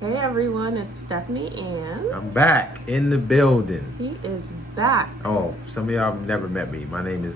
Hey everyone, it's Stephanie and I'm back in the building. he is back. Oh, some of y'all have never met me. My name is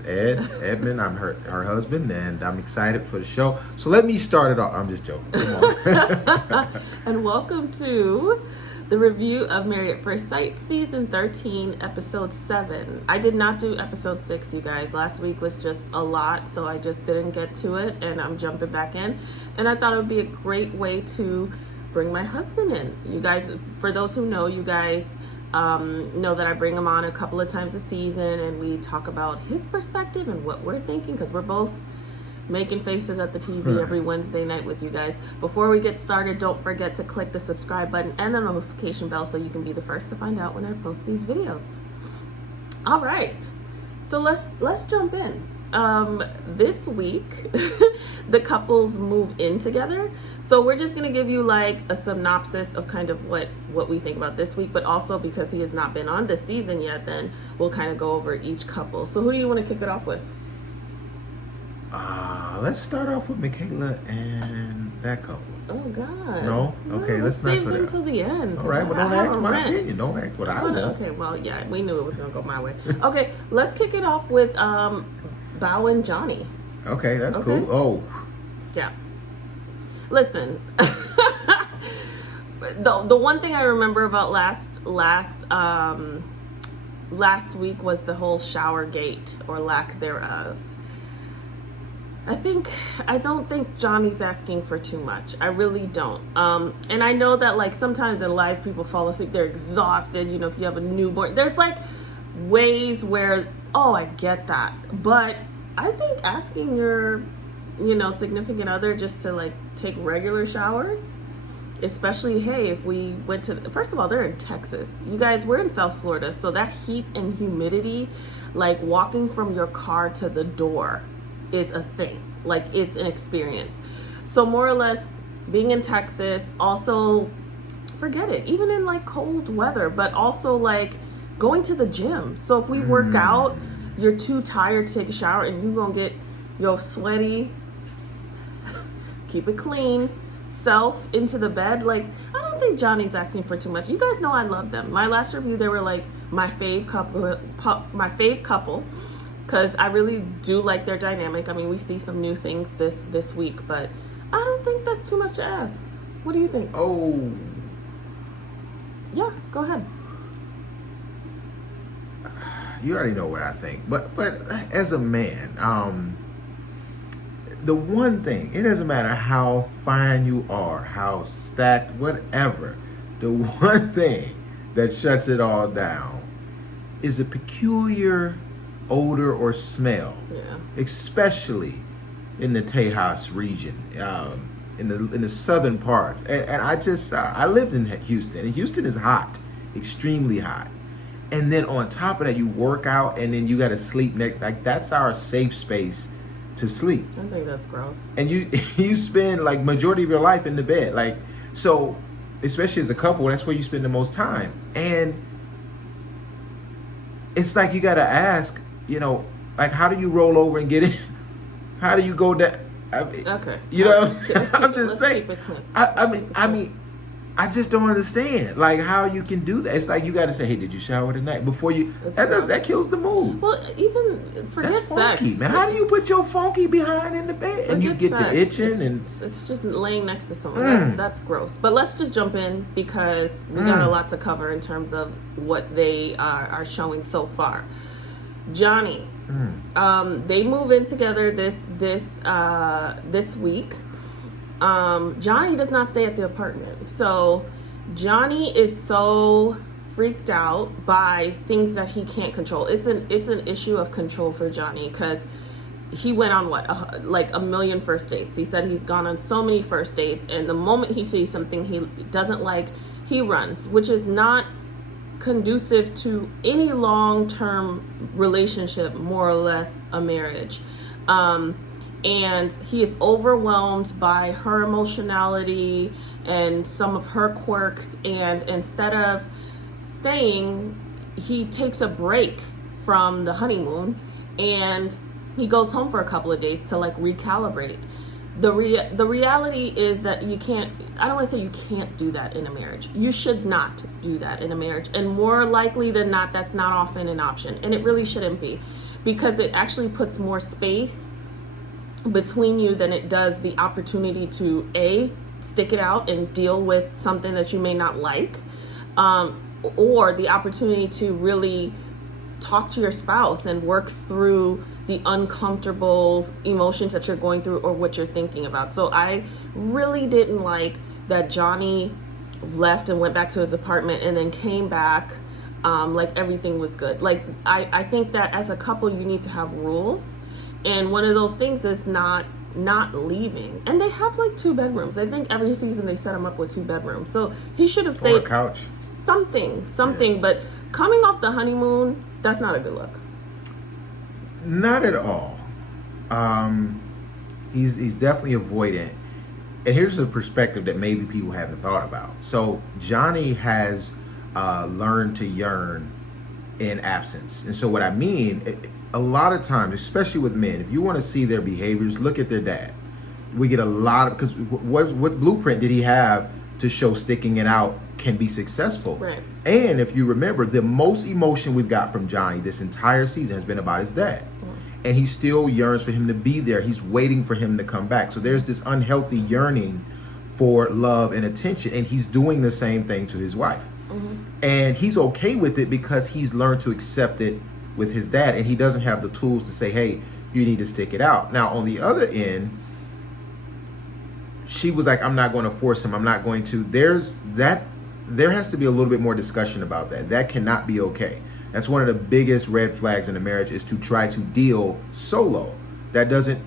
Edmund. I'm her husband, and I'm excited for the show. So let me start it off. I'm just joking. Come on. And welcome to the review of Married at First Sight, Season 13, Episode 7. I did not do Episode 6, you guys. Last week was just a lot, so I just didn't get to it, and I'm jumping back in. And I thought it would be a great way to bring my husband in. You guys, for those who know, you guys know that I bring him on a couple of times a season and we talk about his perspective and what we're thinking, because we're both making faces at the TV every Wednesday night with you guys. Before we get started, don't forget to click the subscribe button and the notification bell so you can be the first to find out when I post these videos. All right, so let's jump in. This week the couples move in together, so we're just gonna give you like a synopsis of kind of what we think about this week, but also because he has not been on this season yet, then we'll kind of go over each couple. So who do you want to kick it off with? Let's start off with Michaela and that couple. Oh God, No? Okay, let's not save put them it. till the end. All right, but don't I have ask a my rant. opinion. Don't ask what I want. Okay, well, yeah, we knew it was gonna go my way. Okay, let's kick it off with Bao and Johnny. Okay, that's Okay. cool. Oh, Yeah. Listen, the one thing I remember about last week was the whole shower gate or lack thereof. I don't think Johnny's asking for too much. I really don't. And I know that like sometimes in life people fall asleep, they're exhausted. You know, if you have a newborn, there's like ways where, oh, I get that. But I think asking your, significant other just to like take regular showers, especially, hey, if we went to, first of all, they're in Texas. You guys, we're in South Florida. So that heat and humidity, like walking from your car to the door is a thing. Like it's an experience. So more or less being in Texas, also forget it, even in like cold weather, but also like going to the gym. So if we work out, you're too tired to take a shower and you gonna get your sweaty, keep it clean self into the bed. Like, I don't think Johnny's acting for too much. You guys know I love them. My last review, they were like my fave couple, because I really do like their dynamic. I mean, we see some new things this week, but I don't think that's too much to ask. What do you think? oh. Yeah, go ahead. You already know what I think. But as a man, the one thing, it doesn't matter how fine you are, how stacked, whatever, the one thing that shuts it all down is a peculiar odor or smell, Yeah. especially in the Tejas region, in the southern parts. And I just I lived in Houston, and Houston is hot, extremely hot. And then on top of that, you work out, and then you got to sleep next. Like that's our safe space to sleep. I think that's gross. And you spend like majority of your life in the bed, like so. Especially as a couple, that's where you spend the most time. And it's like you got to ask, like how do you roll over and get in? How do you go down? Okay. I'm just saying. I mean, I just don't understand, like how you can do that. It's like you got to say, "Hey, did you shower tonight?" Before you, that kills the mood. Well, even forget That's funky, sex, man. How do you put your funky behind in the bed and you get sex. the itching and it's just laying next to someone. That's gross. But let's just jump in because we got a lot to cover in terms of what they are showing so far. Johnny, they move in together this week. Johnny does not stay at the apartment. So Johnny is so freaked out by things that he can't control. It's an issue of control for Johnny because he went on like a million first dates. He said he's gone on so many first dates, and the moment he sees something he doesn't like, he runs, which is not conducive to any long-term relationship, more or less a marriage. And he is overwhelmed by her emotionality and some of her quirks. And instead of staying, he takes a break from the honeymoon and he goes home for a couple of days to like recalibrate. The reality is that you can't, I don't want to say you can't do that in a marriage. You should not do that in a marriage. And more likely than not, that's not often an option. And it really shouldn't be, because it actually puts more space between you than it does the opportunity to stick it out and deal with something that you may not like, or the opportunity to really talk to your spouse and work through the uncomfortable emotions that you're going through or what you're thinking about. So I really didn't like that Johnny left and went back to his apartment and then came back like everything was good. Like I think that as a couple you need to have rules, and one of those things is not leaving. And they have like 2 bedrooms. I think every season they set him up with 2 bedrooms. So he should have stayed. Or a couch. Something. Yeah. But coming off the honeymoon, that's not a good look. Not at all. He's definitely avoidant. And here's a perspective that maybe people haven't thought about. So Johnny has learned to yearn in absence. And so what I mean, a lot of times, especially with men, if you want to see their behaviors, look at their dad. We get a lot of, because what blueprint did he have to show sticking it out can be successful? Right. And if you remember, the most emotion we've got from Johnny this entire season has been about his dad. And he still yearns for him to be there. He's waiting for him to come back. So there's this unhealthy yearning for love and attention. And he's doing the same thing to his wife. Mm-hmm. And he's okay with it because he's learned to accept it with his dad. And he doesn't have the tools to say, hey, you need to stick it out. Now, on the other end, she was like, I'm not going to force him. I'm not going to. There has to be a little bit more discussion about that. That cannot be okay. That's one of the biggest red flags in a marriage, is to try to deal solo. That doesn't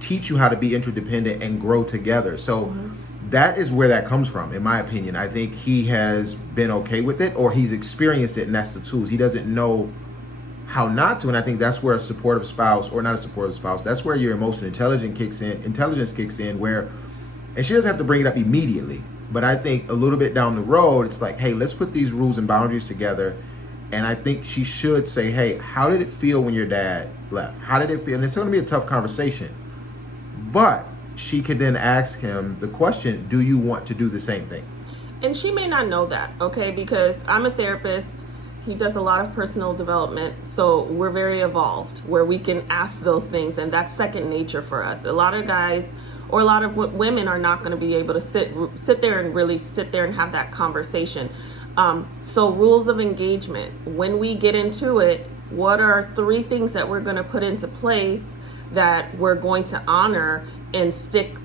teach you how to be interdependent and grow together. So that is where that comes from, in my opinion. I think he has been okay with it, or he's experienced it, and that's the tools. He doesn't know how not to, and I think that's where a supportive spouse, or not a supportive spouse, that's where your emotional intelligence kicks in, where, and she doesn't have to bring it up immediately, but I think a little bit down the road, it's like, hey, let's put these rules and boundaries together. And I think she should say, hey, how did it feel when your dad left? How did it feel? And it's going to be a tough conversation. But she could then ask him the question, do you want to do the same thing? And she may not know that, okay? Because I'm a therapist. He does a lot of personal development. So we're very evolved where we can ask those things. And that's second nature for us. A lot of guys or a lot of women are not going to be able to sit there and have that conversation. So rules of engagement, when we get into it, what are 3 things that we're going to put into place that we're going to honor and stick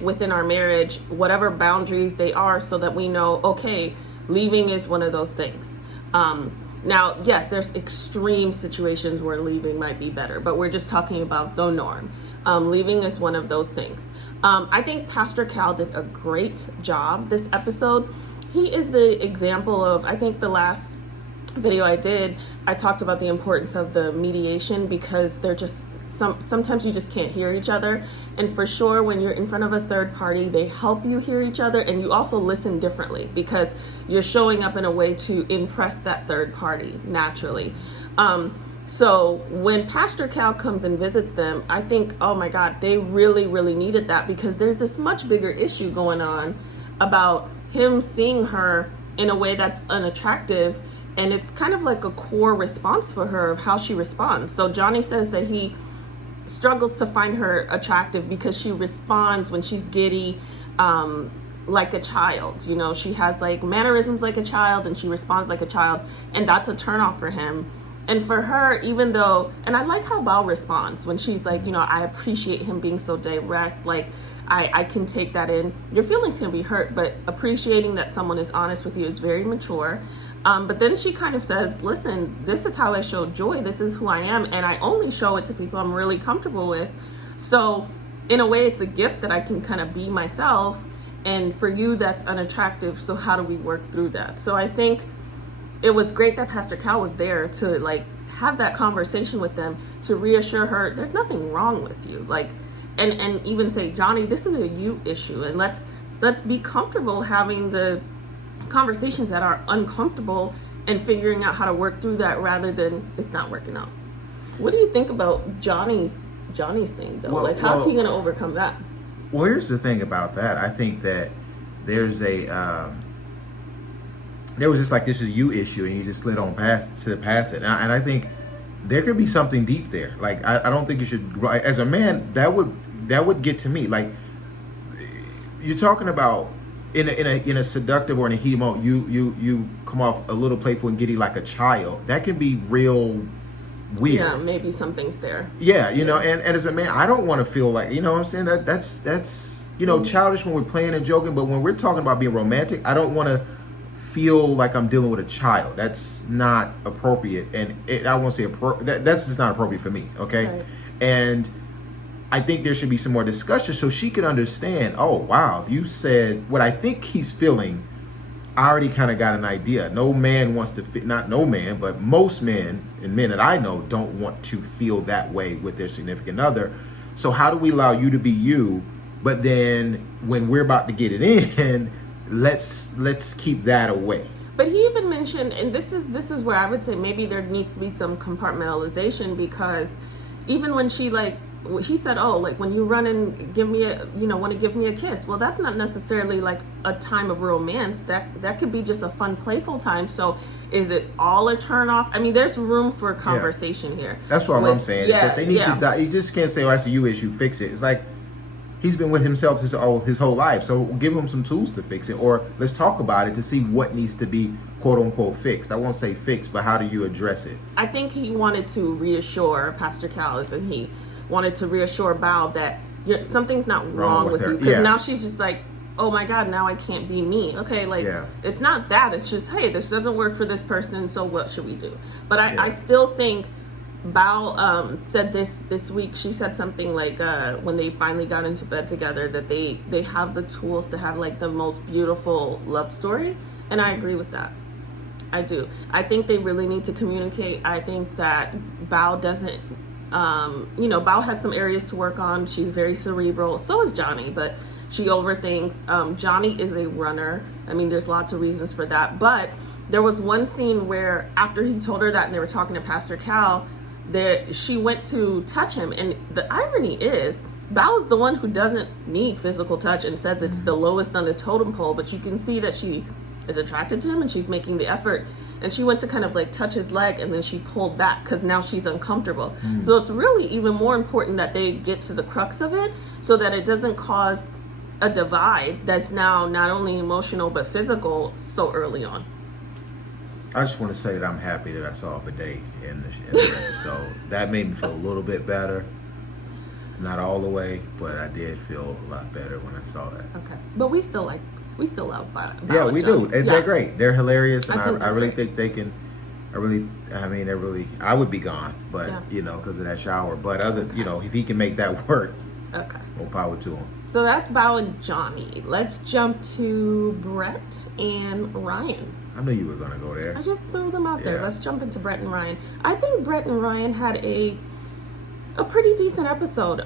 within our marriage, whatever boundaries they are, so that we know, okay, leaving is one of those things. Now, yes, there's extreme situations where leaving might be better, but we're just talking about the norm. Leaving is one of those things. I think Pastor Cal did a great job this episode. He is the example of, I think the last video I did, I talked about the importance of the mediation, because they're just, sometimes you just can't hear each other. And for sure, when you're in front of a third party, they help you hear each other, and you also listen differently because you're showing up in a way to impress that third party naturally. So when Pastor Cal comes and visits them, I think, oh my God, they really, really needed that, because there's this much bigger issue going on about him seeing her in a way that's unattractive, and it's kind of like a core response for her of how she responds. So Johnny says that he struggles to find her attractive because she responds when she's giddy, like a child. You know, she has like mannerisms like a child, and she responds like a child, and that's a turnoff for him. And for her, even though, and I like how Bao responds when she's like, you know, I appreciate him being so direct, like, I can take that in. Your feelings can be hurt, but appreciating that someone is honest with you is very mature. But then she kind of says, listen, this is how I show joy. This is who I am. And I only show it to people I'm really comfortable with. So in a way, it's a gift that I can kind of be myself. And for you, that's unattractive. So how do we work through that? So I think it was great that Pastor Cal was there to like have that conversation with them, to reassure her there's nothing wrong with you. Like, and even say, Johnny, this is a you issue, and let's be comfortable having the conversations that are uncomfortable and figuring out how to work through that rather than it's not working out. What do you think about Johnny's thing though? How's he going to overcome that? Well, here's the thing about that. I think that there's there was just like, this is you issue, and you just slid on past it. And I think there could be something deep there. Like, I don't think you should, as a man, that would get to me. Like, you're talking about in a seductive or in a heated moment, you come off a little playful and giddy like a child. That can be real weird. Yeah, maybe something's there. Yeah, and as a man, I don't want to feel like, what I'm saying, that's childish when we're playing and joking, but when we're talking about being romantic, I don't want to feel like I'm dealing with a child. That's not appropriate, and I won't say that's just not appropriate for me. Okay, right. And I think there should be some more discussion so she can understand. Oh wow, if you said what I think he's feeling, I already kind of got an idea. No man wants to not no man, but most men and men that I know don't want to feel that way with their significant other. So how do we allow you to be you, but then when we're about to get it in, let's keep that away. But he even mentioned, and this is where I would say maybe there needs to be some compartmentalization, because even when she he said, oh, like when you run and give me want to give me a kiss. Well, that's not necessarily like a time of romance. That could be just a fun, playful time. So is it all a turn off? I mean, there's room for conversation here. That's what I'm saying. Yeah, so they need to die. You just can't say, oh, that's a you issue, fix it. It's like, he's been with himself his whole life. So give him some tools to fix it, or let's talk about it to see what needs to be quote unquote fixed. I won't say fixed, but how do you address it? I think he wanted to reassure Pastor Callis, and he wanted to reassure Bao that something's not wrong with you. Because now she's just like, oh my God, now I can't be me. Okay, it's not that. It's just, hey, this doesn't work for this person, so what should we do? But I still think Bao said this week, she said something like when they finally got into bed together, that they have the tools to have like the most beautiful love story. And I agree with that. I do. I think they really need to communicate. I think that Bao doesn't, Bao has some areas to work on. She's very cerebral. So is Johnny, but she overthinks. Johnny is a runner. I mean, there's lots of reasons for that. But there was one scene where after he told her that and they were talking to Pastor Cal, she went to touch him, and the irony is Bao is the one who doesn't need physical touch and says it's the lowest on the totem pole, but you can see that she is attracted to him and she's making the effort, and she went to kind of like touch his leg and then she pulled back because now she's uncomfortable. So it's really even more important that they get to the crux of it so that it doesn't cause a divide that's now not only emotional but physical so early on. I just want to say that I'm happy that I saw a bidet in the episode. That made me feel a little bit better. Not all the way, but I did feel a lot better when I saw that. Okay. But we still love Bao. Yeah, we do. They're great. They're hilarious, and I really think they can. I would be gone, but because of that shower. But if he can make that work, okay, more power to him. So that's Bao and Johnny. Let's jump to Brett and Ryan. I knew you were going to go there. I just threw them out there. Let's jump into Brett and Ryan. I think Brett and Ryan had a pretty decent episode.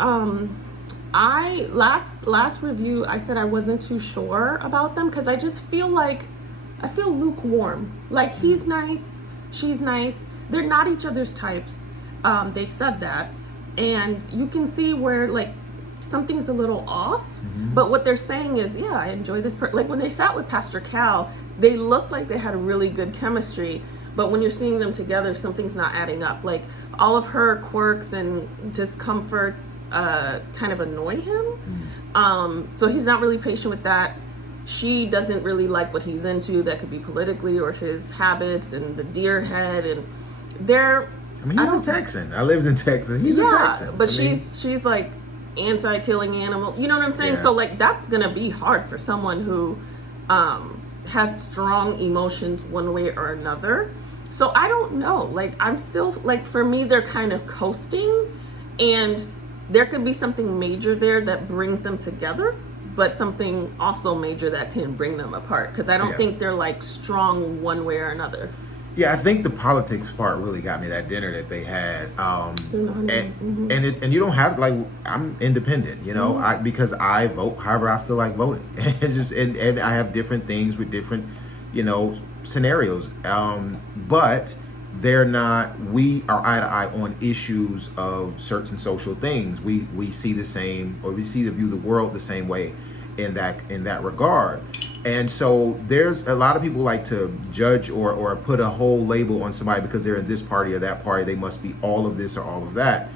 I last review I said I wasn't too sure about them because I just feel lukewarm. Like he's nice, she's nice. They're not each other's types. They've said that, and you can see where like something's a little off. But what they're saying is, I enjoy this. Like when they sat with Pastor Cal, they looked like they had a really good chemistry. But when you're seeing them together, something's not adding up. Like all of her quirks and discomforts kind of annoy him. So he's not really patient with that. She doesn't really like what he's into. That could be politically or his habits and the deer head. And he's a Texan. I lived in Texas. He's a Texan. But she's like anti-killing animal. You know what I'm saying? Yeah. So like that's gonna be hard for someone who has strong emotions one way or another. So I don't know. Like I'm still like, for me, they're kind of coasting, and there could be something major there that brings them together, but something also major that can bring them apart. Because I don't think they're like strong one way or another. Yeah, I think the politics part really got me. That dinner that they had, and you don't have like, I'm independent, because I vote however I feel like voting, and I have different things with different, scenarios. But we are eye to eye on issues of certain social things. We see the same, or we view the world the same way in that regard. And so there's a lot of people like to judge or put a whole label on somebody because they're in this party or that party. They must be all of this or all of that.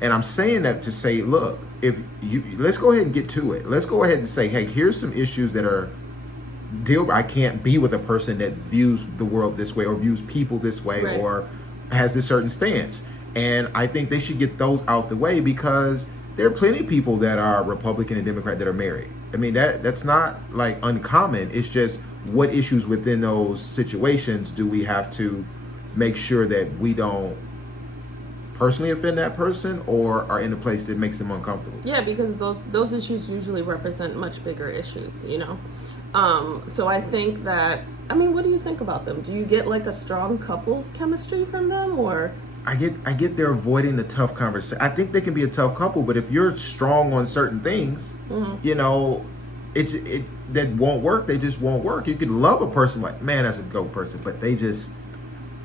And I'm saying that to say, look, let's go ahead and get to it. Let's go ahead and say, hey, here's some issues that are I can't be with a person that views the world this way or views people this way, right, or has this certain stance. And I think they should get those out the way, because there are plenty of people that are Republican and Democrat that are married. I mean, that's not like uncommon. It's just, what issues within those situations do we have to make sure that we don't personally offend that person or are in a place that makes them uncomfortable? Yeah, because those issues usually represent much bigger issues, you know? So I think that, I mean, what do you think about them? Do you get like a strong couples chemistry from them, or? I get they're avoiding the tough conversation. I think they can be a tough couple, but if you're strong on certain things, you know, that won't work. They just won't work. You can love a person like, man, that's a GOAT person, but they just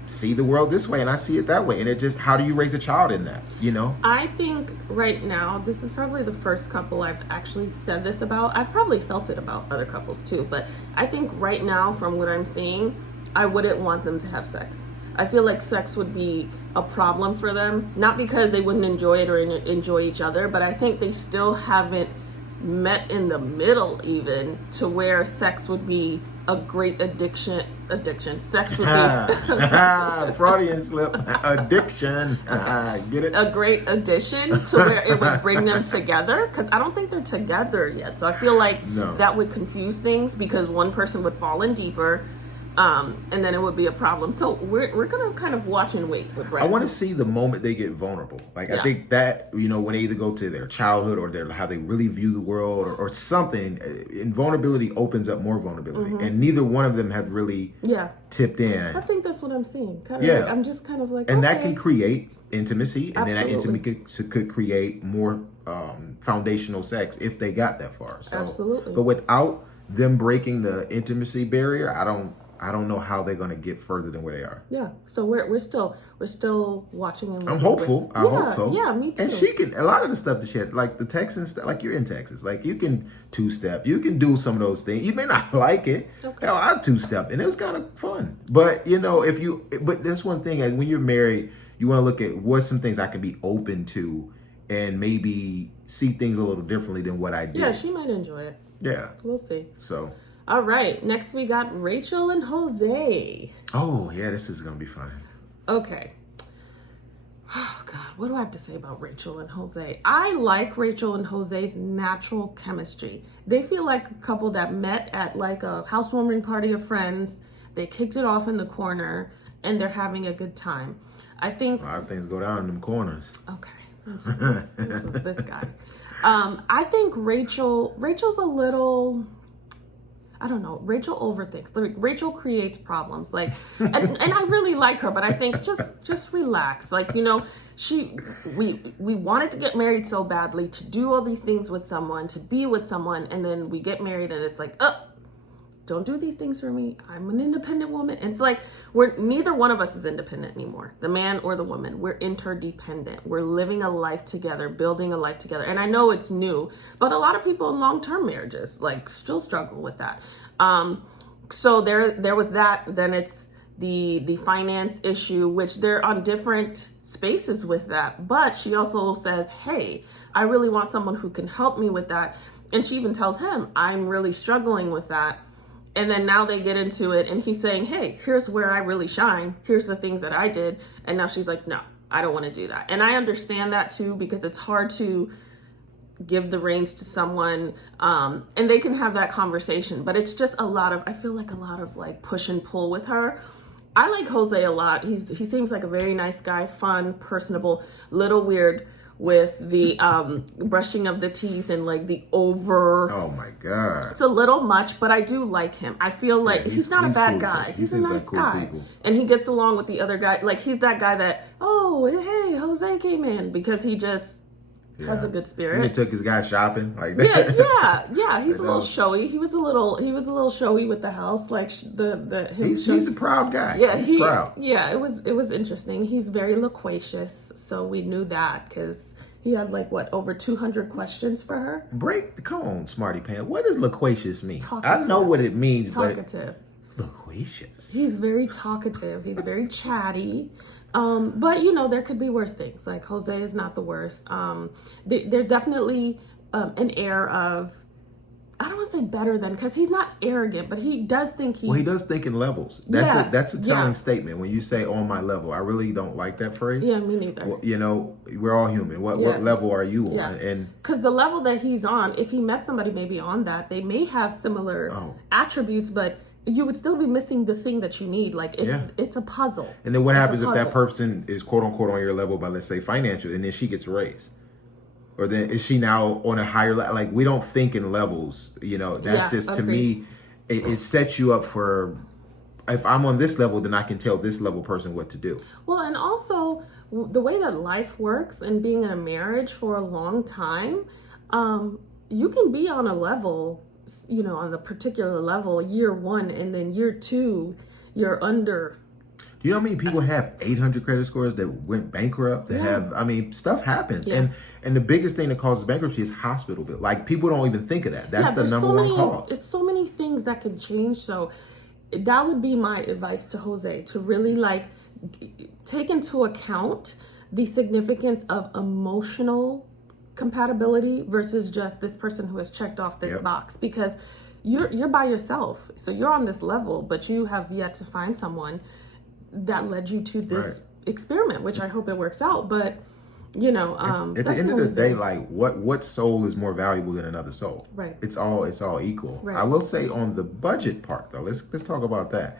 see the world this way and I see it that way. And it just, how do you raise a child in that, you know? I think right now, this is probably the first couple I've actually said this about. I've probably felt it about other couples too, but I think right now, from what I'm seeing, I wouldn't want them to have sex. I feel like sex would be a problem for them, not because they wouldn't enjoy it or enjoy each other, but I think they still haven't met in the middle even to where sex would be a great addiction. Sex would be Freudian slip. Addiction. Get it? A great addition to where it would bring them together, because I don't think they're together yet. So I feel like that would confuse things, because one person would fall in deeper, and then it would be a problem. So we're gonna kind of watch and wait with Brett. I want to see the moment they get vulnerable. Like, I think that, you know, when they either go to their childhood or how they really view the world or something, and vulnerability opens up more vulnerability, and neither one of them have really tipped in. I think that's what I'm seeing. Kind of like, I'm just kind of like, and that can create intimacy, and then that intimacy could create more foundational sex if they got that far. So, absolutely. But without them breaking the intimacy barrier, I don't know how they're going to get further than where they are. Yeah. So we're still watching and I'm hopeful. I hope so. Yeah, me too. And she can, a lot of the stuff that she had, like the Texan stuff, like you're in Texas, like you can two-step, you can do some of those things. You may not like it. Okay. Hell, I two-step, and it was kind of fun. But, you know, but that's one thing, like when you're married, you want to look at what's some things I can be open to and maybe see things a little differently than what I did. Yeah, she might enjoy it. Yeah. We'll see. So. All right. Next, we got Rachel and Jose. Oh, yeah, this is going to be fun. Okay. Oh, God. What do I have to say about Rachel and Jose? I like Rachel and Jose's natural chemistry. They feel like a couple that met at like a housewarming party of friends. They kicked it off in the corner, and they're having a good time. I think... A lot of things go down in them corners. Okay. This is this guy. I think Rachel's a little... I don't know. Rachel overthinks. Like, Rachel creates problems. Like, and I really like her, but I think just relax. Like, you know, we wanted to get married so badly, to do all these things with someone, to be with someone, and then we get married and it's like, don't do these things for me. I'm an independent woman. And it's like, neither one of us is independent anymore. The man or the woman. We're interdependent. We're living a life together, building a life together. And I know it's new, but a lot of people in long-term marriages like still struggle with that. So there was that. Then it's the finance issue, which they're on different spaces with that. But she also says, hey, I really want someone who can help me with that. And she even tells him, I'm really struggling with that. And then now they get into it, and he's saying, hey, here's where I really shine. Here's the things that I did. And now she's like, no, I don't want to do that. And I understand that too, because it's hard to give the reins to someone, and they can have that conversation. But it's just I feel like a lot of like push and pull with her. I like Jose a lot. He seems like a very nice guy, fun, personable, little weird with the brushing of the teeth and like the over. Oh my God. It's a little much, but I do like him. I feel like he's not a bad guy. He's a nice guy. And he gets along with the other guy. Like, he's that guy that, oh, hey, Jose came in, because he just has a good And spirit. he took his guy shopping like that. Yeah. He's a little showy. He was a little showy with the house, like He's a proud guy. Yeah, he's proud. Yeah, it was interesting. He's very loquacious, so we knew that because he had like over 200 questions for her. Come on, Smarty Pants. What does loquacious mean? Talkative. I know what it means, Talkative. but loquacious. He's very talkative. He's very chatty. But there could be worse things. Like Jose is not the worst. There's definitely an air of, I don't want to say better than, because he's not arrogant, but he does think he's... Well, he does think in levels. That's a telling statement. When you say on my level, I really don't like that phrase. Yeah, me neither. Well, we're all human. What level are you on? And because the level that he's on, if he met somebody maybe on that, they may have similar attributes, but you would still be missing the thing that you need. Like it's a puzzle. And then what happens if that person is quote unquote on your level by, let's say, financial, and then she gets raised? Or then is she now on a higher level? Like, we don't think in levels, that's just, to me, it sets you up for, if I'm on this level, then I can tell this level person what to do. Well, and also the way that life works and being in a marriage for a long time, you can be on a level, on the particular level year 1, and then year 2, you're under. Do you know how many people have 800 credit scores that went bankrupt? That have, stuff happens. Yeah. And the biggest thing that causes bankruptcy is hospital bill. Like, people don't even think of that. That's the number one cause. It's so many things that can change. So that would be my advice to Jose, to really take into account the significance of emotional compatibility versus just this person who has checked off this box, because you're by yourself. So you're on this level, but you have yet to find someone that led you to this experiment, which I hope it works out. But at the end of the day, like, what soul is more valuable than another soul? Right. It's all equal. Right. I will say on the budget part though, let's talk about that.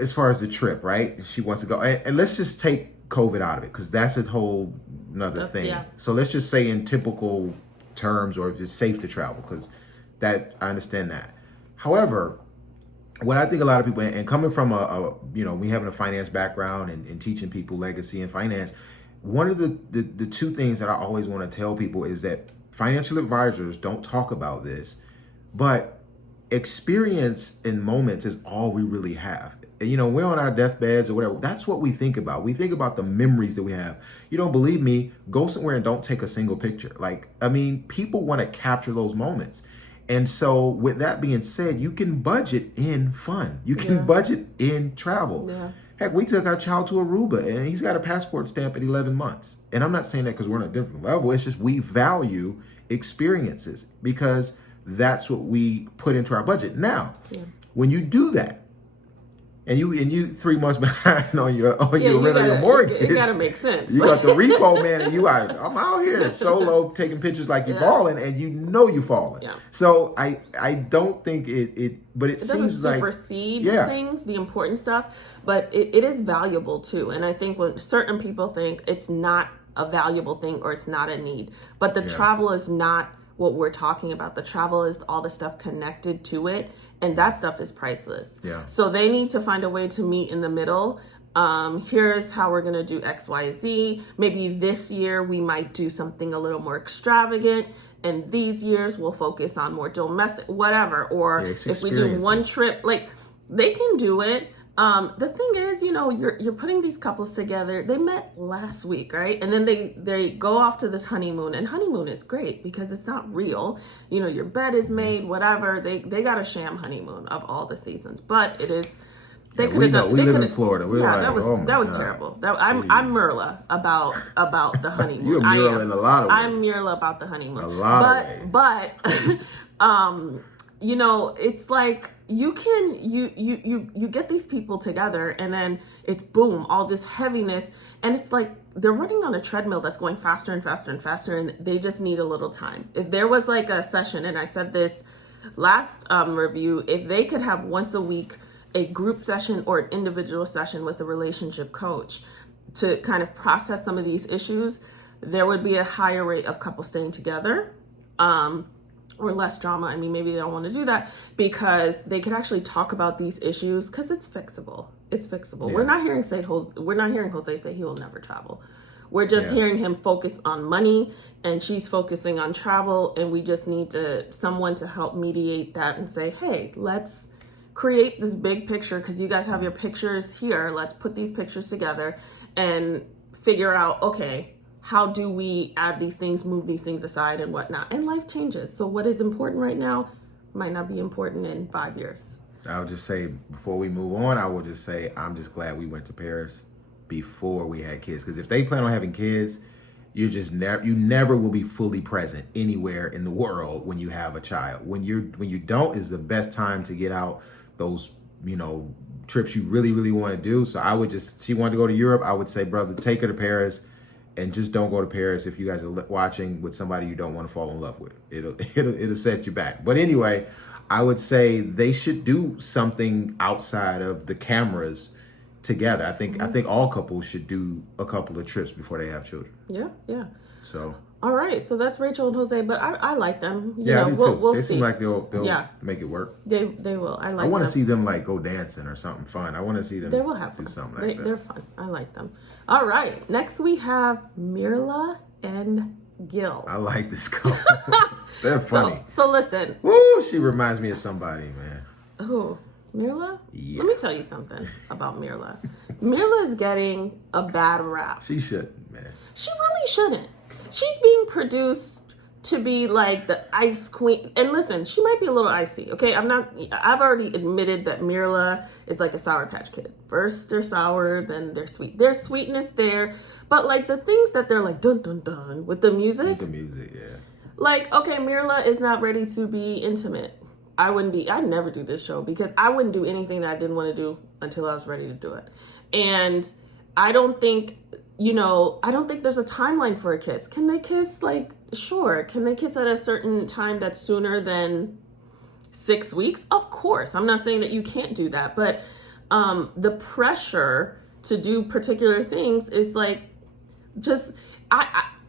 As far as the trip, right? She wants to go, and let's just take COVID out of it, because that's a whole another thing. Yeah. So let's just say in typical terms, or if it's safe to travel, because that, I understand that. However, what I think a lot of people, and coming from we having a finance background and teaching people legacy and finance, one of the two things that I always want to tell people is that financial advisors don't talk about this, but experience in moments is all we really have. And, we're on our deathbeds or whatever. That's what we think about. We think about the memories that we have. You don't believe me? Go somewhere and don't take a single picture. People want to capture those moments. And so with that being said, you can budget in fun. You can budget in travel. Yeah. Heck, we took our child to Aruba, and he's got a passport stamp at 11 months. And I'm not saying that because we're on a different level. It's just we value experiences because that's what we put into our budget. Now, when you do that, and you 3 months behind on your rent or your mortgage, it gotta make sense. You got the repo man, and I'm out here solo taking pictures like you're balling, and you falling. Yeah. So I don't think but it seems like it doesn't supersede things, the important stuff, but it is valuable too. And I think when certain people think it's not a valuable thing or it's not a need, but the travel is not what we're talking about. The travel is all the stuff connected to it, and that stuff is priceless. Yeah. So they need to find a way to meet in the middle. Here's how we're gonna do X, Y, Z. Maybe this year we might do something a little more extravagant, and these years we'll focus on more domestic, whatever. Or if we do one trip, they can do it. The thing is, you're putting these couples together. They met last week, right? And then they go off to this honeymoon, and honeymoon is great because it's not real. Your bed is made, whatever. They got a sham honeymoon of all the seasons, but it is. They could have done. We live in Florida. That was terrible. I'm Mirla about the honeymoon. You're Mirla in a lot of ways. I'm Mirla about the honeymoon. A lot of ways. But it's like you get these people together, and then it's boom, all this heaviness, and it's like they're running on a treadmill that's going faster and faster and faster, and they just need a little time. If there was like a session, and I said this last review, if they could have once a week a group session or an individual session with a relationship coach to kind of process some of these issues, there would be a higher rate of couples staying together. Or less drama. I mean, maybe they don't want to do that because they could actually talk about these issues because it's fixable. It's fixable. Yeah. We're not hearing Jose say he will never travel. We're just Yeah. hearing him focus on money, and she's focusing on travel, and we just need someone to help mediate that and say, hey, let's create this big picture, because you guys have your pictures here. Let's put these pictures together and figure out, okay, how do we add these things, move these things aside and whatnot. And life changes. So what is important right now might not be important in 5 years. I'll just say, before we move on, I will just say, I'm just glad we went to Paris before we had kids. Because if they plan on having kids, you never will be fully present anywhere in the world when you have a child. When you don't is the best time to get out those, trips you really, really want to do. So she wanted to go to Europe. I would say, brother, take her to Paris, and just don't go to Paris if you guys are watching with somebody you don't want to fall in love with. It'll set you back. But anyway, I would say they should do something outside of the cameras together. I think all couples should do a couple of trips before they have children. Yeah. So. All right, so that's Rachel and Jose, but I like them. I do too. We'll they see. seem like they'll make it work. They will. I want to them. see them like go dancing or something fun. I want to see them. They will have fun. Do something like that. They're fun. I like them. All right, next we have Mirla and Gil. I like this couple. They're funny. So listen. Woo, she reminds me of somebody, man. Who? Mirla? Yeah. Let me tell you something about Mirla. Mirla is getting a bad rap. She shouldn't, man. She really shouldn't. She's being produced to be like the ice queen. And listen, she might be a little icy, okay? I've already admitted that Mirla is like a Sour Patch Kid. First they're sour, then they're sweet. There's sweetness there, but like the things that they're like dun dun dun with the music. Yeah. Like, okay, Mirla is not ready to be intimate. I'd never do this show because I wouldn't do anything that I didn't want to do until I was ready to do it. And I don't think there's a timeline for a kiss. Can they kiss? Like, sure. Can they kiss at a certain time that's sooner than 6 weeks? Of course. I'm not saying that you can't do that, but the pressure to do particular things is like, just,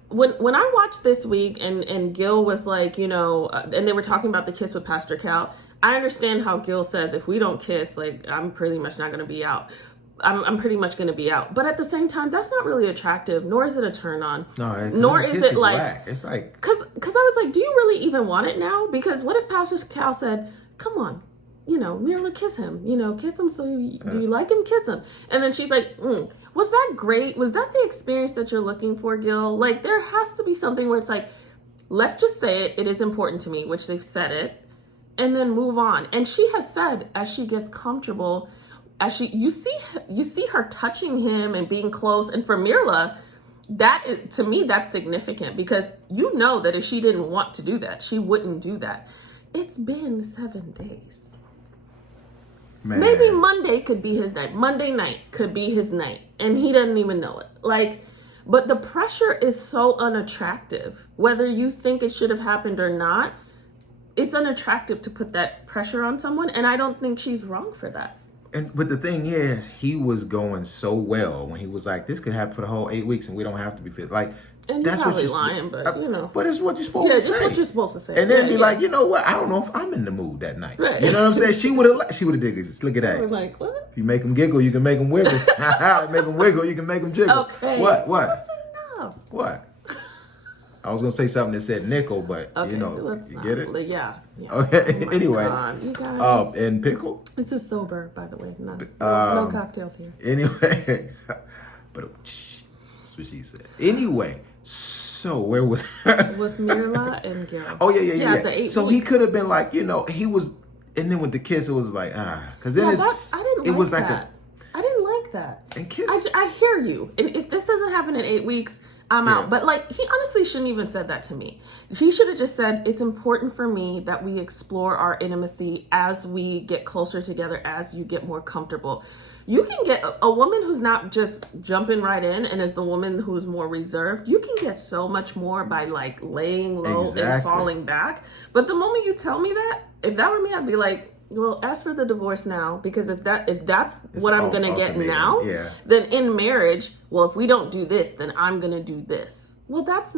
when I watched this week and Gil was like, and they were talking about the kiss with Pastor Cal, I understand how Gil says, if we don't kiss, like, I'm pretty much not going to be out. I'm pretty much going to be out. But at the same time, that's not really attractive, nor is it a turn on. No, nor is it like, whack. It's like, because I was like, do you really even want it now? Because what if Pastor Cal said, come on, Mirla, kiss him, kiss him. So do you like him? Kiss him. And then she's like, was that great? Was that the experience that you're looking for, Gil? Like, there has to be something where it's like, let's just say it. It is important to me, which they've said it, and then move on. And she has said, as she gets comfortable, you see her touching him and being close. And for Mirla, to me, that's significant, because that if she didn't want to do that, she wouldn't do that. It's been 7 days. Man. Maybe Monday could be his night. Monday night could be his night, and he doesn't even know it. Like, but the pressure is so unattractive. Whether you think it should have happened or not, it's unattractive to put that pressure on someone, and I don't think she's wrong for that. But the thing is, he was going so well when he was like, this could happen for the whole 8 weeks and we don't have to be fit. Like, and that's probably what you're lying, but But it's what you're supposed to say. Yeah, just what you're supposed to say. And then be like, you know what? I don't know if I'm in the mood that night. Right. You know what I'm saying? She would have did it. Look at that. I was like, what? If you make them giggle, you can make them wiggle. Make them wiggle, you can make them jiggle. Okay. What? That's enough. What? I was gonna say something that said nickel, but okay, you get it? Yeah. Okay. Oh anyway, God, you guys. And pickle. This is sober, by the way. No cocktails here. Anyway, but that's what she said. Anyway, so where was with Mirla and Gil? Oh yeah. The 8 so weeks. he could have been like, he was, and then with the kiss, it was like because then I didn't like that. And kiss. I hear you. And if this doesn't happen in 8 weeks, I'm out. But like, he honestly shouldn't even said that to me. He should have just said, it's important for me that we explore our intimacy as we get closer together, as you get more comfortable. You can get a woman who's not just jumping right in and is the woman who's more reserved. You can get so much more by like laying low and falling back. But the moment you tell me that, if that were me, I'd be like, well, ask for the divorce now, because if that's what I'm going to get now, then in marriage, well, if we don't do this, then I'm going to do this. Well, that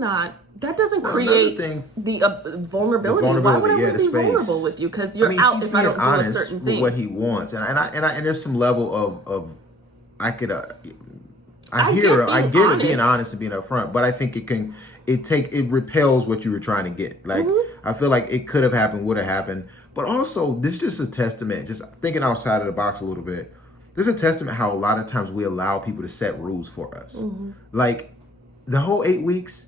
doesn't create the vulnerability. Why would I want to be vulnerable with you? Because you're out if I don't do a certain thing. With what he wants. And there's some level of I could, I get it being honest and being upfront, but I think it repels what you were trying to get. Like, I feel like it could have happened, would have happened. But also, this is just a testament, just thinking outside of the box a little bit. This is a testament how a lot of times we allow people to set rules for us. Like, the whole 8 weeks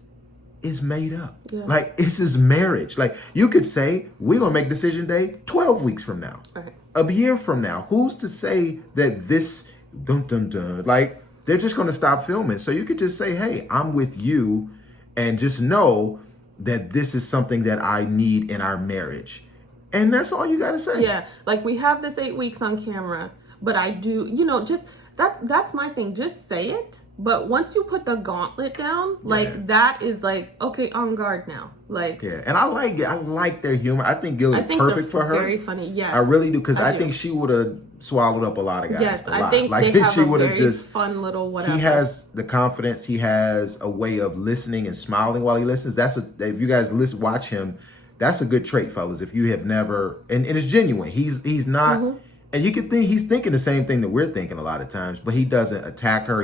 is made up. Yeah. Like, this is marriage. Like, you could say, we're going to make decision day 12 weeks from now. Okay. A year from now. Who's to say that this, like, they're just going to stop filming. So you could just say, hey, I'm with you, and just know that this is something that I need in our marriage. And that's all you got to say. Yeah. Like, we have this 8 weeks on camera, but I do, just, that's my thing. Just say it. But once you put the gauntlet down, like, that is like, okay, on guard now. Like, yeah, and I like their humor. I think Gil is perfect for her. Very funny, yes. I really do, because I think she would have swallowed up a lot of guys. Yes, I think like, they have she a would have very just fun little whatever. He has the confidence. He has a way of listening and smiling while he listens. If you guys watch him, that's a good trait, fellas. If you have never, and it's genuine. He's not, and you could think he's thinking the same thing that we're thinking a lot of times, but he doesn't attack her.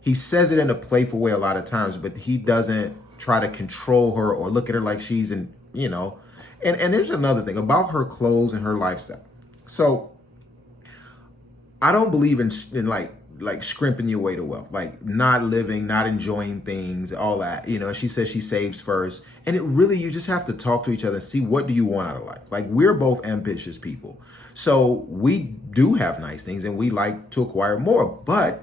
He says it in a playful way a lot of times, but he doesn't try to control her or look at her like she's and there's another thing about her clothes and her lifestyle. So I don't believe in like scrimping your way to wealth, like not living, not enjoying things, all that. She says she saves first. And you just have to talk to each other and see, what do you want out of life? Like, we're both ambitious people. So we do have nice things and we like to acquire more, but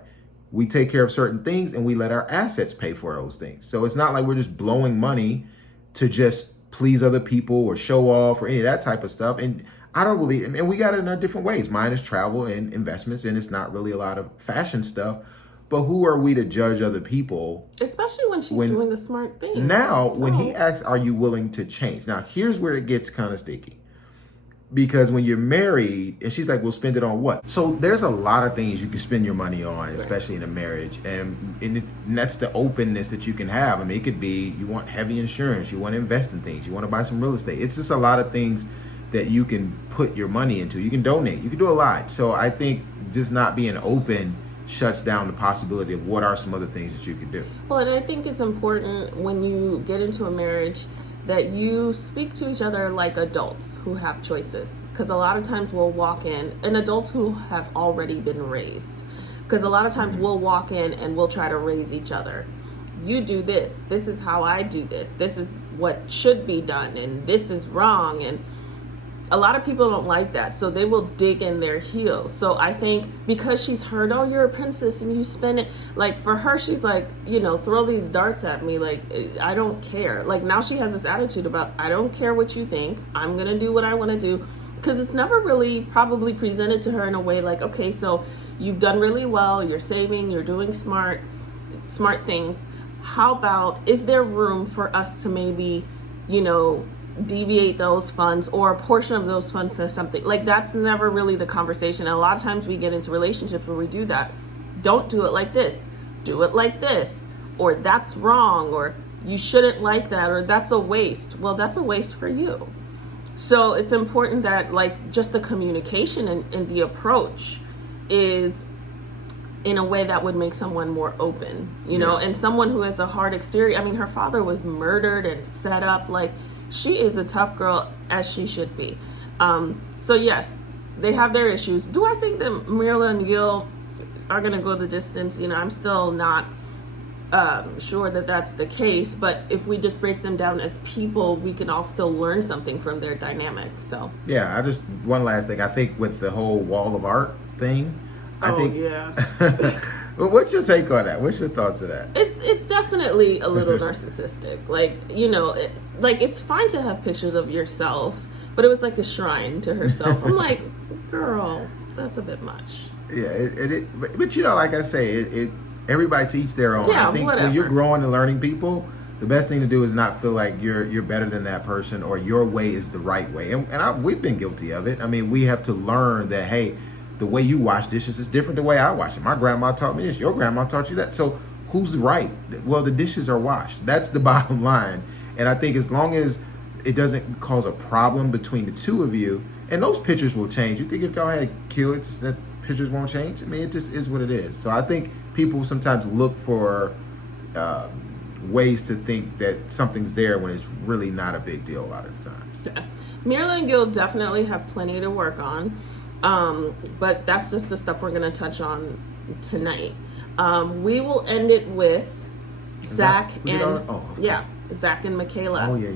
we take care of certain things and we let our assets pay for those things. So it's not like we're just blowing money to just please other people or show off or any of that type of stuff. And I don't believe, and we got it in our different ways. Mine is travel and investments, and it's not really a lot of fashion stuff. But who are we to judge other people? Especially when she's doing the smart thing. Now, when he asks, are you willing to change? Now, here's where it gets kind of sticky. Because when you're married, and she's like, we'll spend it on what? So there's a lot of things you can spend your money on, especially in a marriage. And that's the openness that you can have. I mean, it could be, you want heavy insurance, you want to invest in things, you want to buy some real estate. It's just a lot of things that you can put your money into. You can donate, you can do a lot. So I think just not being open shuts down the possibility of what are some other things that you could do. Well, and I think it's important when you get into a marriage that you speak to each other like adults who have choices. Because a lot of times we'll walk in, and adults who have already been raised. Because a lot of times we'll walk in and we'll try to raise each other. You do this. This is how I do this. This is what should be done. And this is wrong. And a lot of people don't like that. So they will dig in their heels. So I think because she's heard, oh, you're a princess and you spend it. Like, for her, she's like, throw these darts at me. Like, I don't care. Like, now she has this attitude about, I don't care what you think. I'm going to do what I want to do. Because it's never really probably presented to her in a way like, okay, so you've done really well. You're saving. You're doing smart things. How about, is there room for us to maybe, deviate those funds or a portion of those funds to something? Like, that's never really the conversation. And a lot of times we get into relationships where we do that. Don't do it like this. Do it like this. Or that's wrong. Or you shouldn't like that. Or that's a waste. Well, that's a waste for you. So it's important that, like, just the communication and the approach is in a way that would make someone more open, and someone who has a hard exterior. I mean, her father was murdered and set up. Like, she is a tough girl, as she should be. So yes, they have their issues. Do I think that Mirla and Gil are going to go the distance? I'm still not sure that that's the case. But if we just break them down as people, we can all still learn something from their dynamic. So yeah, one last thing. I think with the whole wall of art thing, yeah. Well, what's your take on that? What's your thoughts of that? It's definitely a little narcissistic. Like, it's fine to have pictures of yourself, but it was like a shrine to herself. I'm like, girl, that's a bit much. Yeah, but like I say, everybody to each their own. Yeah, I think whatever. When you're growing and learning people, the best thing to do is not feel like you're better than that person or your way is the right way. And we've been guilty of it. I mean, we have to learn that, hey, the way you wash dishes is different the way I wash it. My grandma taught me this. Your grandma taught you that. So who's right? Well, the dishes are washed. That's the bottom line. And I think as long as it doesn't cause a problem between the two of you, and those pictures will change. You think if y'all had kids, that pictures won't change? I mean, it just is what it is. So I think people sometimes look for ways to think that something's there when it's really not a big deal a lot of the times. Mirla and Gil definitely have plenty to work on, but that's just the stuff we're going to touch on tonight. We will end it with Zach and Zach and Michaela. Oh yeah.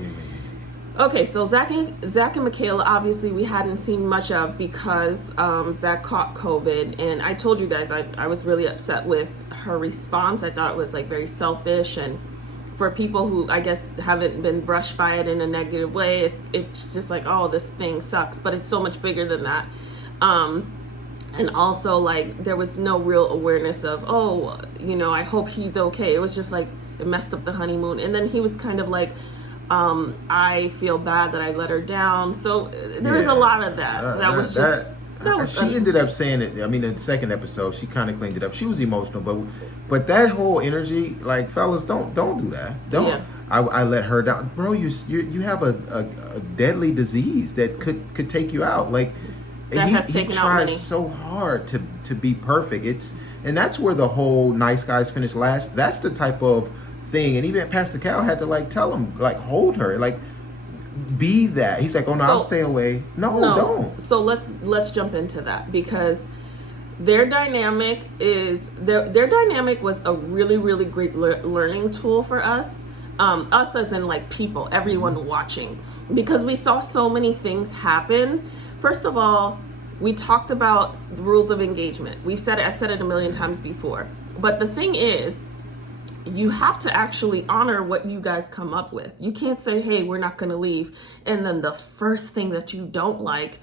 Okay, so Zach and Michaela, obviously we hadn't seen much of because Zach caught COVID, and I told you guys I was really upset with her response. I thought it was like very selfish, and for people who I guess haven't been brushed by it in a negative way, it's just like, oh, this thing sucks, but it's so much bigger than that. And also, like, there was no real awareness of, oh, I hope he's okay. It was just like it messed up the honeymoon, and then he was kind of like, I feel bad that I let her down. So there's a lot of that. She ended up saying it. I mean, in the second episode, she kind of cleaned it up. She was emotional, but that whole energy, like, fellas, don't do that. Don't. Yeah. I let her down, bro. You have a deadly disease that could take you out. Like, he tries so hard to be perfect. And that's where the whole nice guys finish last. That's the type of thing, and even Pastor Cal had to like tell him, like, hold her, like, be that. He's like, oh no, I'll stay away. No, don't. So let's jump into that, because their dynamic was a really, really great learning tool for us as in like people, everyone watching, because we saw so many things happen. First of all, we talked about the rules of engagement. I've said it a million times before, but the thing is, you have to actually honor what you guys come up with. You can't say, hey, we're not going to leave, and then the first thing that you don't like,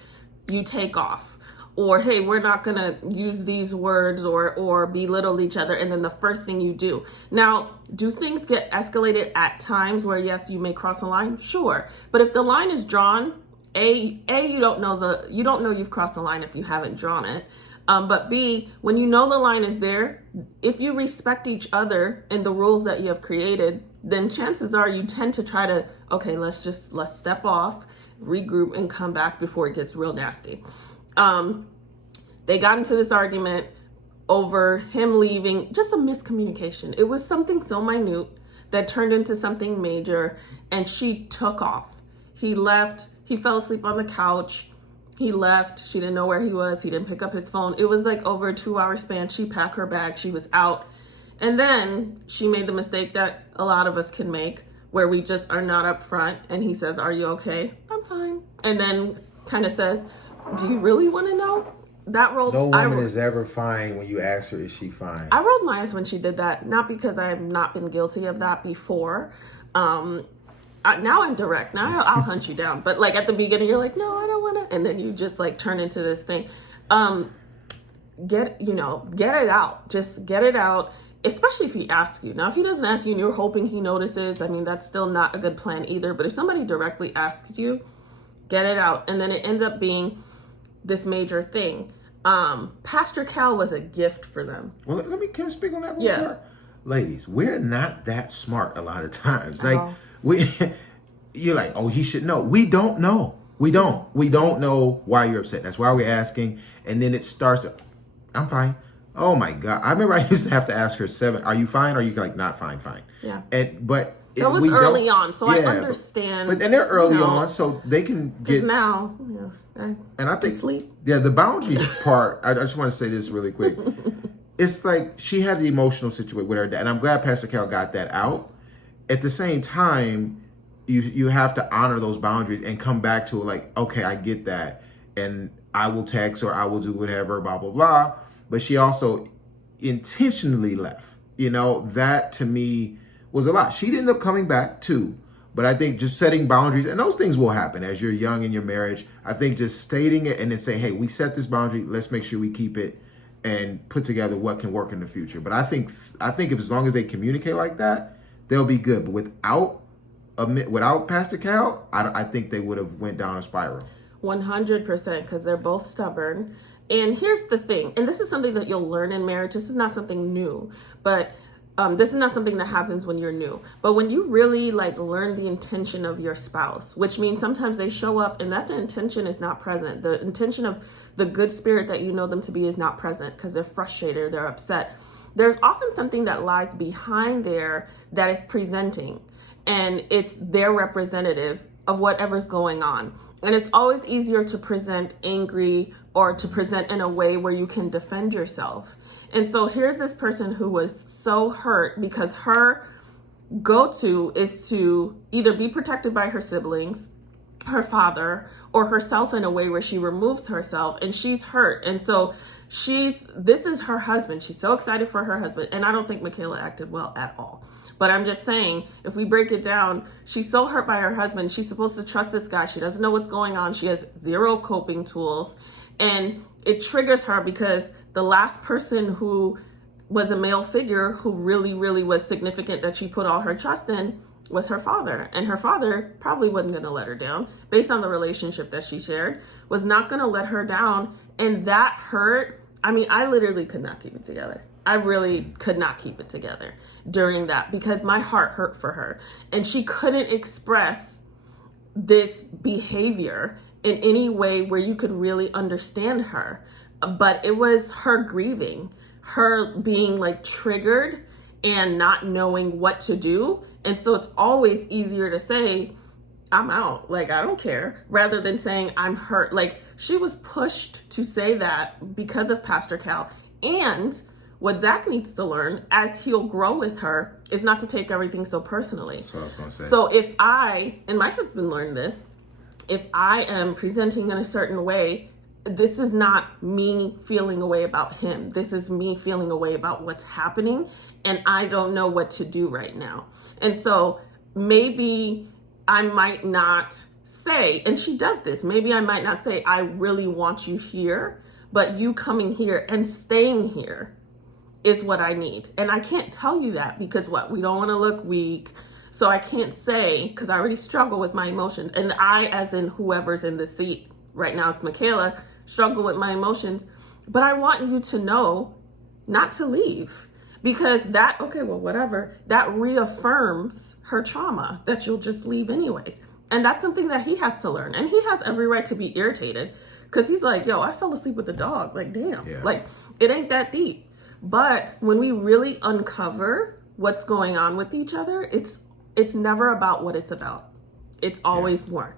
you take off. Or, hey, we're not going to use these words or belittle each other, and then the first thing you do. Now, do things get escalated at times where, yes, you may cross a line? Sure. But if the line is drawn, you don't know you've crossed the line if you haven't drawn it. But B, when you know the line is there, if you respect each other and the rules that you have created, then chances are you tend to try to, okay, let's step off, regroup, and come back before it gets real nasty. They got into this argument over him leaving, just a miscommunication. It was something so minute that turned into something major, and she took off. He left, he fell asleep on the couch. He left. She didn't know where he was. He didn't pick up his phone. It was like over a 2-hour span. She packed her bag. She was out. And then she made the mistake that a lot of us can make, where we just are not up front. And he says, are you okay? I'm fine. And then kind of says, do you really want to know? That rolled. No woman is ever fine when you ask her, is she fine? I rolled my eyes when she did that. Not because I have not been guilty of that before. Now I'm direct. Now I'll hunt you down. But like at the beginning, you're like, no, I don't want to. And then you just like turn into this thing. Get it out. Just get it out. Especially if he asks you. Now, if he doesn't ask you and you're hoping he notices, I mean, that's still not a good plan either. But if somebody directly asks you, get it out. And then it ends up being this major thing. Pastor Cal was a gift for them. Well, can I speak on that real quick? Ladies, we're not that smart a lot of times. Like, you're like, oh, he should know. We don't know. We don't know why you're upset. That's why we're asking. And then it starts to, I'm fine. Oh my God. I remember I used to have to ask her 7, are you fine? Or are you like, not fine? Yeah. But that was early on. So I understand. But then they're early on, so they can get. Now, and I think, sleep. Yeah, the boundaries part, I just want to say this really quick. It's like she had the emotional situation with her dad. And I'm glad Pastor Cal got that out. At the same time, you have to honor those boundaries and come back to it like, okay, I get that. And I will text or I will do whatever, blah, blah, blah. But she also intentionally left. That to me was a lot. She ended up coming back too. But I think just setting boundaries, and those things will happen as you're young in your marriage. I think just stating it and then saying, hey, we set this boundary. Let's make sure we keep it and put together what can work in the future. But I think if as long as they communicate like that, they'll be good. But without Pastor Cal, I think they would have went down a spiral. 100%, because they're both stubborn. And here's the thing, and this is something that you'll learn in marriage. This is not something new, but this is not something that happens when you're new. But when you really like learn the intention of your spouse, which means sometimes they show up and that intention is not present. The intention of the good spirit that you know them to be is not present because they're frustrated, they're upset. there's often something that lies behind there that is presenting, and it's their representative of whatever's going on. And it's always easier to present angry or to present in a way where you can defend yourself. And so here's this person who was so hurt because her go-to is to either be protected by her siblings, her father, or herself in a way where she removes herself, and she's hurt. And so this is her husband. She's so excited for her husband. And I don't think Michaela acted well at all. But I'm just saying, if we break it down, she's so hurt by her husband. She's supposed to trust this guy. She doesn't know what's going on. She has zero coping tools. And it triggers her because the last person who was a male figure who really, really was significant that she put all her trust in was her father. And her father probably wasn't going to let her down based on the relationship that she shared, was not going to let her down. And that hurt. I mean, I literally could not keep it together. I really could not keep it together during that because my heart hurt for her. And she couldn't express this behavior in any way where you could really understand her. But it was her grieving, her being like triggered and not knowing what to do. And so it's always easier to say, I'm out, like, I don't care, rather than saying I'm hurt. Like, she was pushed to say that because of Pastor Cal. And what Zach needs to learn as he'll grow with her is not to take everything so personally. That's what I was gonna say. So if I, and my husband learned this, if I am presenting in a certain way, this is not me feeling a way about him. This is me feeling a way about what's happening, and I don't know what to do right now. And so maybe I might not say, and she does this, maybe I might not say, I really want you here, but you coming here and staying here is what I need. And I can't tell you that because we don't want to look weak. So I can't say, because I already struggle with my emotions. And I, as in whoever's in the seat right now, it's Michaela, struggle with my emotions. But I want you to know not to leave. Because that, okay, well, whatever, that reaffirms her trauma that you'll just leave anyways. And that's something that he has to learn. And he has every right to be irritated because he's like, yo, I fell asleep with the dog. Like, damn, like, it ain't that deep. But when we really uncover what's going on with each other, it's never about what it's about. It's always more.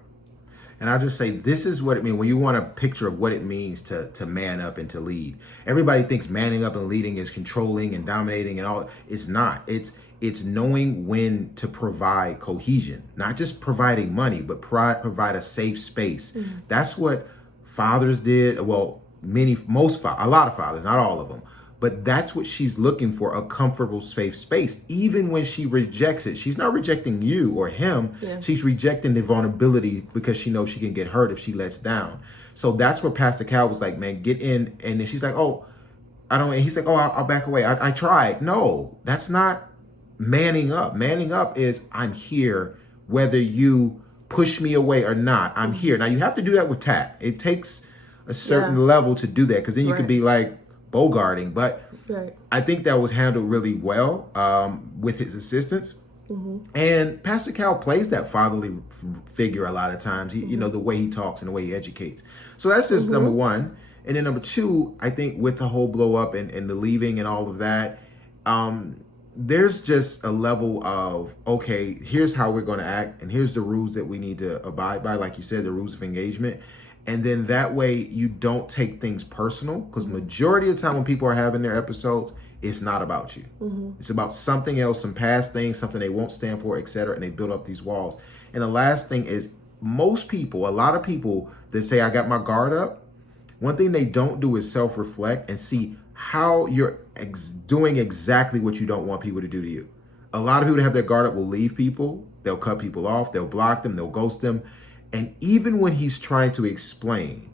And I'll just say, this is what it means when you want a picture of what it means to man up and to lead. Everybody thinks manning up and leading is controlling and dominating and all. It's not. It's knowing when to provide cohesion, not just providing money, but provide a safe space. Mm-hmm. That's what fathers did. Well, a lot of fathers, not all of them. But that's what she's looking for, a comfortable, safe space. Even when she rejects it, she's not rejecting you or him. Yeah. She's rejecting the vulnerability because she knows she can get hurt if she lets down. So that's where Pastor Cal was like, man, get in. And then she's like, oh, I don't. And he's like, oh, I'll back away. I tried. No, that's not manning up. Manning up is I'm here, whether you push me away or not. I'm here. Now, you have to do that with tact. It takes a certain level to do that because then you could be like, bogarting, but I think that was handled really well with his assistance. Mm-hmm. And Pastor Cal plays that fatherly figure a lot of times. He, the way he talks and the way he educates. So that's just number one. And then number two, I think with the whole blow up and the leaving and all of that, there's just a level of, okay, here's how we're going to act, and here's the rules that we need to abide by. Like you said, the rules of engagement. And then that way you don't take things personal, because majority of the time when people are having their episodes, it's not about you. Mm-hmm. It's about something else, some past things, something they won't stand for, etc. And they build up these walls. And the last thing is, a lot of people that say, I got my guard up, one thing they don't do is self-reflect and see how you're doing exactly what you don't want people to do to you. A lot of people that have their guard up will leave people. They'll cut people off. They'll block them. They'll ghost them. And even when he's trying to explain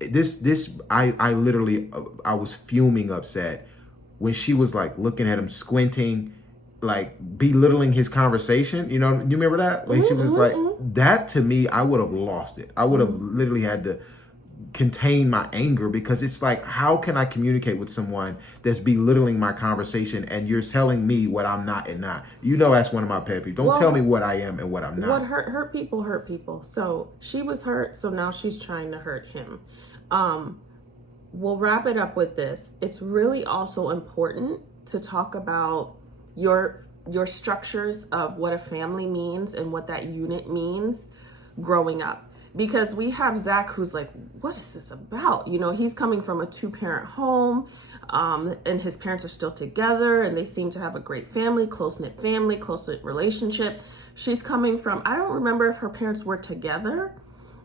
I literally was fuming upset when she was like looking at him, squinting, like belittling his conversation. You remember that? Like she was like, that to me, I would have lost it. I would have literally had to contain my anger, because it's like, how can I communicate with someone that's belittling my conversation and you're telling me what I'm not and not? That's one of my pet peeves. Don't tell me what I am and what I'm not. What hurt people. So she was hurt, so now she's trying to hurt him. we'll wrap it up with this. It's really also important to talk about your structures of what a family means and what that unit means growing up. Because we have Zach, who's like, what is this about? You know, he's coming from a 2-parent home, and his parents are still together, and they seem to have a great family, close-knit relationship. She's coming from, I don't remember if her parents were together,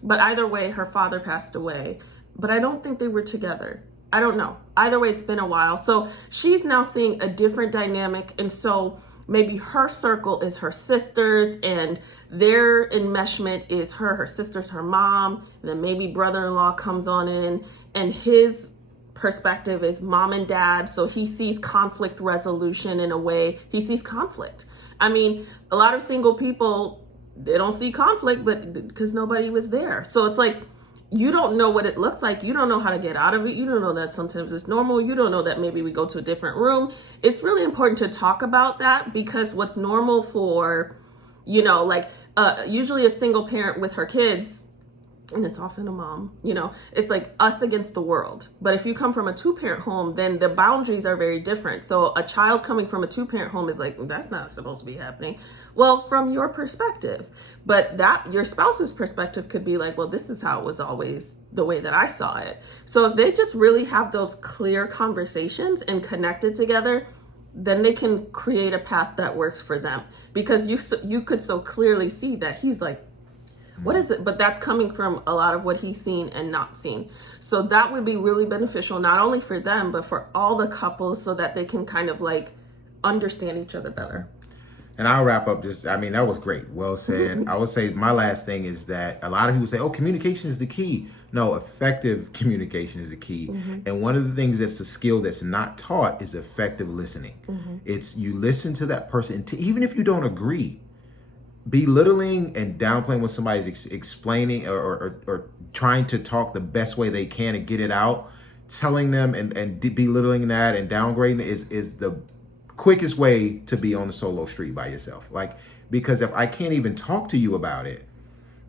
but either way, her father passed away. But I don't think they were together. I don't know. Either way, it's been a while. So she's now seeing a different dynamic. And so maybe her circle is her sisters, and their enmeshment is her sisters, her mom. And then maybe brother-in-law comes on in, and his perspective is mom and dad. So he sees conflict resolution in a way. He sees conflict. I mean, a lot of single people, they don't see conflict, but because nobody was there. So it's like, you don't know what it looks like. You don't know how to get out of it. You don't know that sometimes it's normal. You don't know that maybe we go to a different room. It's really important to talk about that, because what's normal for, you know, like usually a single parent with her kids, and it's often a mom, you know, it's like us against the world. But if you come from a 2-parent home, then the boundaries are very different. So a child coming from a 2-parent home is like, that's not supposed to be happening. Well, from your perspective, but that your spouse's perspective could be like, well, this is how it was always the way that I saw it. So if they just really have those clear conversations and connected together, then they can create a path that works for them, because you could so clearly see that he's like, what is it? But that's coming from a lot of what he's seen and not seen. So that would be really beneficial, not only for them, but for all the couples, so that they can kind of like understand each other better. And I'll wrap up this. I mean, that was great. Well said. I would say my last thing is that a lot of people say, oh, communication is the key. No, effective communication is the key. And one of the things that's a skill that's not taught is effective listening. It's you listen to that person, even if you don't agree. Belittling and downplaying what somebody's explaining or trying to talk the best way they can and get it out, telling them and belittling that and downgrading is the quickest way to be on the solo street by yourself. Like, because if I can't even talk to you about it,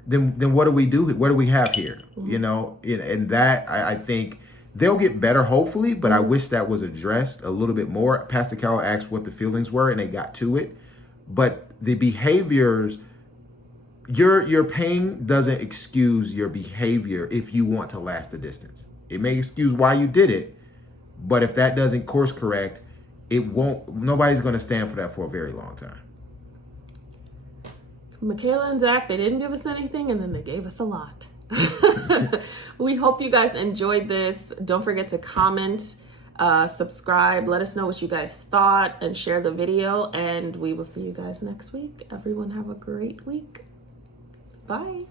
then what do we do? What do we have here? You know, and that I think they'll get better, hopefully, but I wish that was addressed a little bit more. Pastor Carol asked what the feelings were, and they got to it. But the behaviors, your pain doesn't excuse your behavior if you want to last the distance. It may excuse why you did it, but if that doesn't course correct, nobody's going to stand for that for a very long time. Michaela and Zach, they didn't give us anything, and then they gave us a lot. We hope you guys enjoyed this. Don't forget to comment, subscribe, let us know what you guys thought, and share the video, and we will see you guys next week. Everyone have a great week. Bye.